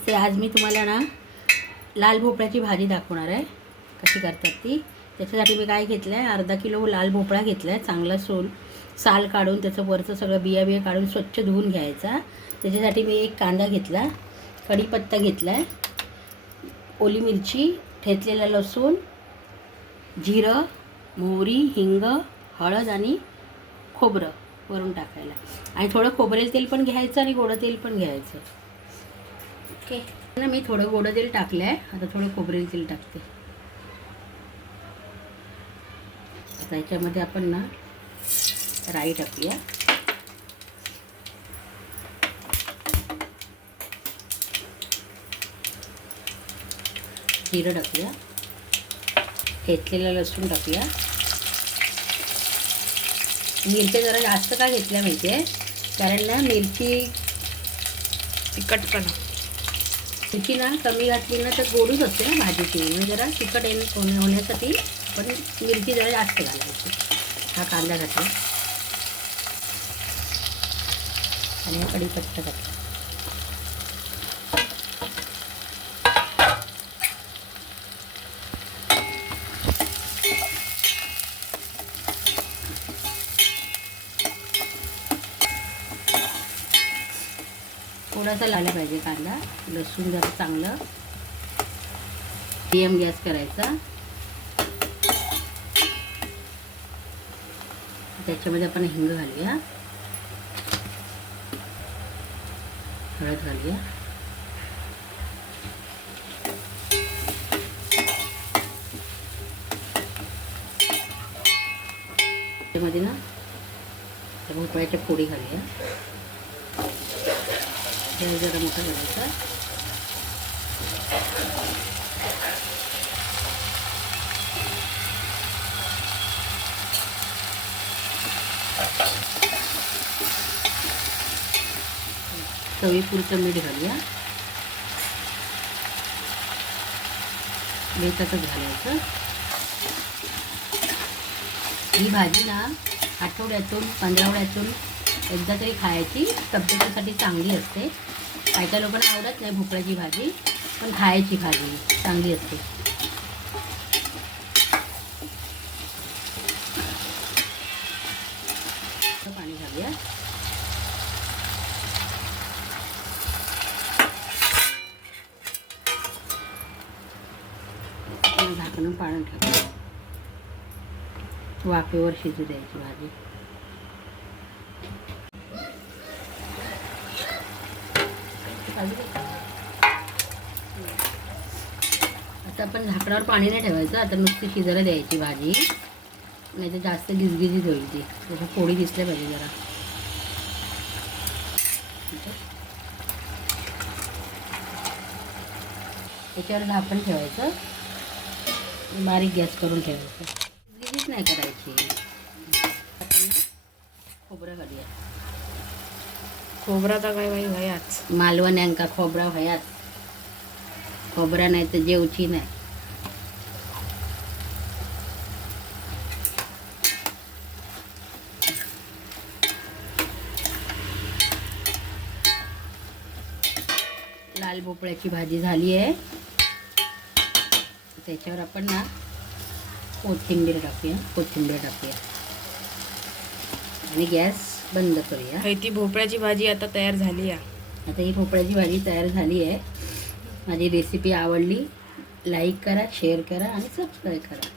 नमस्ते. आज मी तुम्हाला ना लाल भोपळ्याची भाजी दाखवणार आहे, कशी करतात ती. त्याच्यासाठी मी काय घेतलं आहे, अर्धा किलो लाल भोपळा घेतला आहे. चांगला साल काढून त्याचं वरचं सगळं बिया काढून स्वच्छ धुवून घ्यायचा. त्याच्यासाठी मी एक कांदा घेतला, कढीपत्ता घेतला आहे, ओली मिरची, ठेचलेला लसूण, जिरं, मोहरी, हिंग, हळद आणि खोबरं वरून टाकायला. आणि थोडं खोबरेल तेल पण घ्यायचं आणि गोडं तेल पण घ्यायचं. ओके ना, मी थोडं गोडं तेल टाकलं आहे. आता थोडं खोबरेल तेल टाकते. आता याच्यामध्ये आपण ना राई टाकूया, जिरं टाकूया, ठेचलेला लसूण टाकूया. मिरच्या जरा जास्त का घेतल्या माहिती आहे, कारण ना मिरची तिखटपणा, मिरची ना कमी घातली ना तर गोडूच असते ना भाजीची. म्हणजे जरा तिखट होण्यासाठी पण मिरची जरा जास्त घालायची. हा कांदा घातला आणि हा कढीपत्ता घातला. थोडासा लावला पाहिजे कांदा, लसूण जरा चांगलं. मीडियम गॅस करायचा. त्याच्यामध्ये आपण हिंग घालूया, हळद घालूया, त्यामध्ये ना भोपळ्याच्या फोडी घालूया. जरा मोठा करायचा. चवीपुरतं मीठ घालूया, बेतातच घालायचं. ही भाजी ना आठवड्यातून 15 एकदा तरी खायची, तब्येतीसाठी चांगली असते. काही काही लोकांना आवडत नाही भोपळ्याची भाजी, पण खायची भाजी चांगली असते. पाणी घालूया. झाकणं पाणी ठेवायचं, वाफेवर शिजू द्यायची भाजी. आता आपण झाकणावर पाणी नाही ठेवायचं. आता नुसती शिजायला द्यायची भाजी, नाही तर जास्त गिजगिजीत होईल ती. जसं पोळी दिसल्या पाहिजे जरा. त्याच्यावर झाकण ठेवायचं, बारीक गॅस करून ठेवायचं. गिजगीज नाही करायची. खोबरं घालूया. खोबरा तर काय बाई भयाच, मालवण्यांका खोबरा भयात. खोबरा नाही तर जेवची नाही. लाल भोपळ्याची भाजी झाली आहे. त्याच्यावर आपण ना कोथिंबीर टाकूया आणि गॅस बंद करूया. ती भोपळ्याची भाजी आता तयार झाली आहे. आता ही भोपळ्याची भाजी तयार झाली आहे. माझी रेसिपी आवडली, लाईक करा, शेअर करा आणि सबस्क्राईब करा.